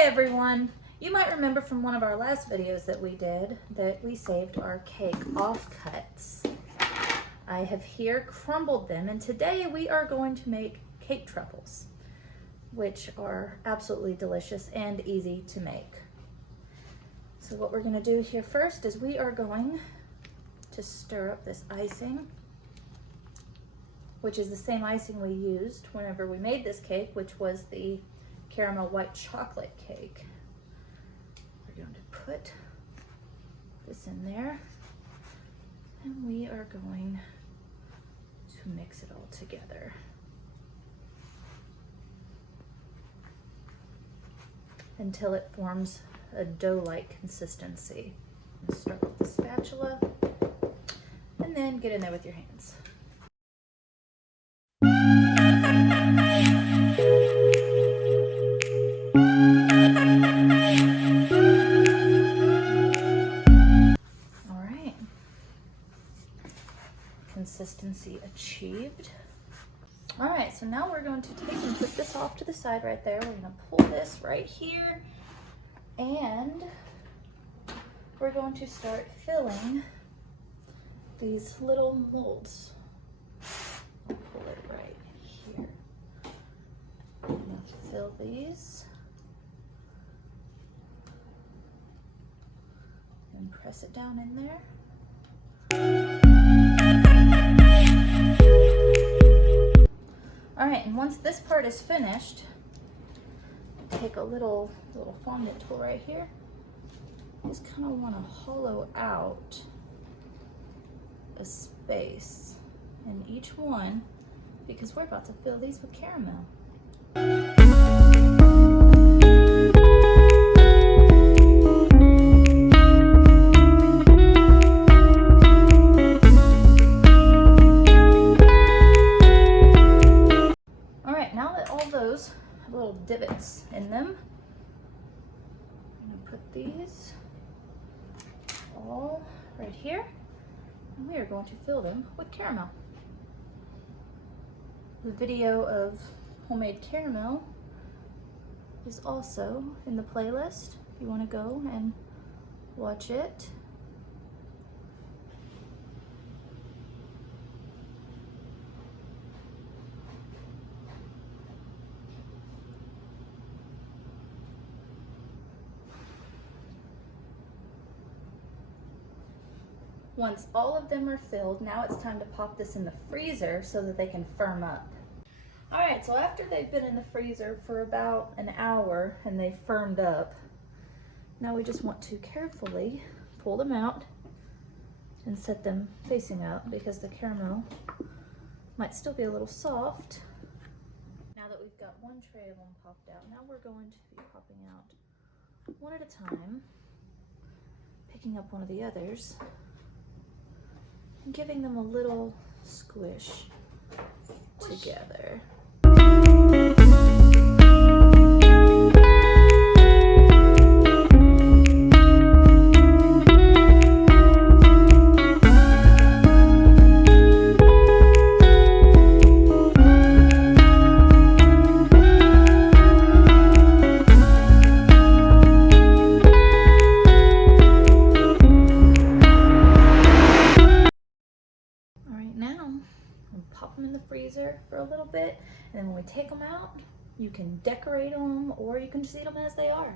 Hey everyone! You might remember from one of our last videos that we did that we saved our cake offcuts. I have here crumbled them, and today we are going to make cake truffles, which are absolutely delicious and easy to make. So what we're going to do here first is we are going to stir up this icing, which is the same icing we used whenever we made this cake, which was the caramel white chocolate cake. We're going to put this in there, and we are going to mix it all together. Until it forms a dough-like consistency. Start with the spatula, and then get in there with your hands. Consistency achieved. All right, so now we're going to take and put this off to the side right there. We're going to pull this right here, and we're going to start filling these little molds. I'll pull it right here. I'm going to fill these and press it down in there. All right, and once this part is finished, take a little fondant tool right here. Just kind of want to hollow out a space in each one because we're about to fill these with caramel. Little divots in them. I'm going to put these all right here, and we are going to fill them with caramel. The video of homemade caramel is also in the playlist if you want to go and watch it. Once all of them are filled, now it's time to pop this in the freezer so that they can firm up. All right, so after they've been in the freezer for about an hour and they've firmed up, now we just want to carefully pull them out and set them facing up because the caramel might still be a little soft. Now that we've got one tray of them popped out, now we're going to be popping out one at a time, picking up one of the others, and giving them a little squish together. Pop them in the freezer for a little bit, and then when we take them out, you can decorate them or you can just eat them as they are.